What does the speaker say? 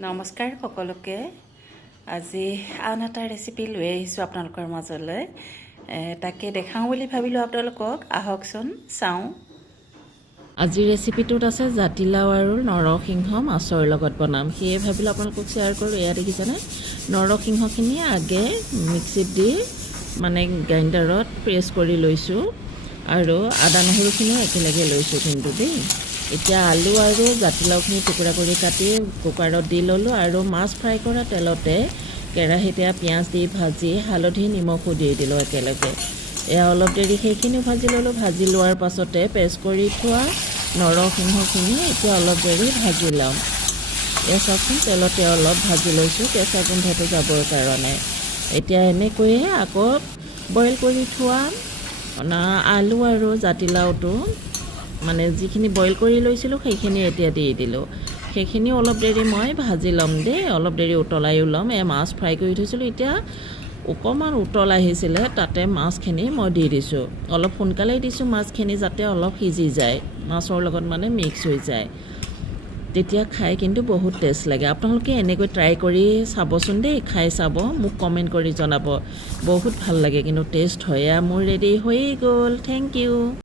নমস্কাৰ সকলোকে আজি আন এটা ৰেচিপি লৈ আহিছোঁ আপোনালোকৰ মাজলৈ তাকে দেখাওঁ বুলি ভাবিলোঁ আপোনালোকক আহকচোন চাওঁ আজি ৰেচিপিটোত আছে জাতিলাও আৰু নৰসিংহ মাছৰ লগত বনাম সেয়ে ভাবিলোঁ আপোনালোকক শ্বেয়াৰ কৰোঁ এয়া দেখিছেনে নৰসিংহখিনি আগে মিক্সিত দি মানে গ্ৰাইণ্ডাৰত প্ৰেছ কৰি লৈছোঁ আৰু আদা নহৰুখিনিও একেলগে লৈছোঁ কিন্তু দেই এতিয়া আলু আৰু জাতিলাওখিনি টুকুৰা কৰি কাটি কুকাৰত দি ল'লোঁ আৰু মাছ ফ্ৰাই কৰা তেলতে কেৰাহীতে পিঁয়াজ দি ভাজি হালধি নিমখো দি দিলোঁ একেলগে এয়া অলপ দেৰি সেইখিনিও ভাজি ল'লোঁ ভাজি লোৱাৰ পাছতে পেষ্ট কৰি থোৱা নৰসিংহখিনি এতিয়া অলপ দেৰি ভাজি ল'ম এয়া চাওকচোন তেলতে অলপ ভাজি লৈছোঁ কেঁচা গোন্ধটো যাবৰ কাৰণে এতিয়া এনেকৈয়ে আকৌ বইল কৰি থোৱা আলু আৰু জাতিলাওটো মানে যিখিনি বইল কৰি লৈছিলোঁ সেইখিনি এতিয়া দি দিলোঁ সেইখিনি অলপ দেৰি মই ভাজি ল'ম দেই অলপ দেৰি উতলাইও ল'ম মাছ ফ্ৰাই কৰি থৈছিলোঁ এতিয়া অকণমান উতল আহিছিলে তাতে মাছখিনি মই দি দিছোঁ অলপ সোনকালেই দিছোঁ মাছখিনি যাতে অলপ সিজি যায় মাছৰ লগত মানে মিক্স হৈ যায় তেতিয়া খাই কিন্তু বহুত টেষ্ট লাগে আপোনালোকে এনেকৈ ট্ৰাই কৰি চাবচোন দেই খাই চাব মোক কমেণ্ট কৰি জনাব বহুত ভাল লাগে কিন্তু টেষ্ট হয় মোৰ ৰেডি হৈ গ'ল থেংক ইউ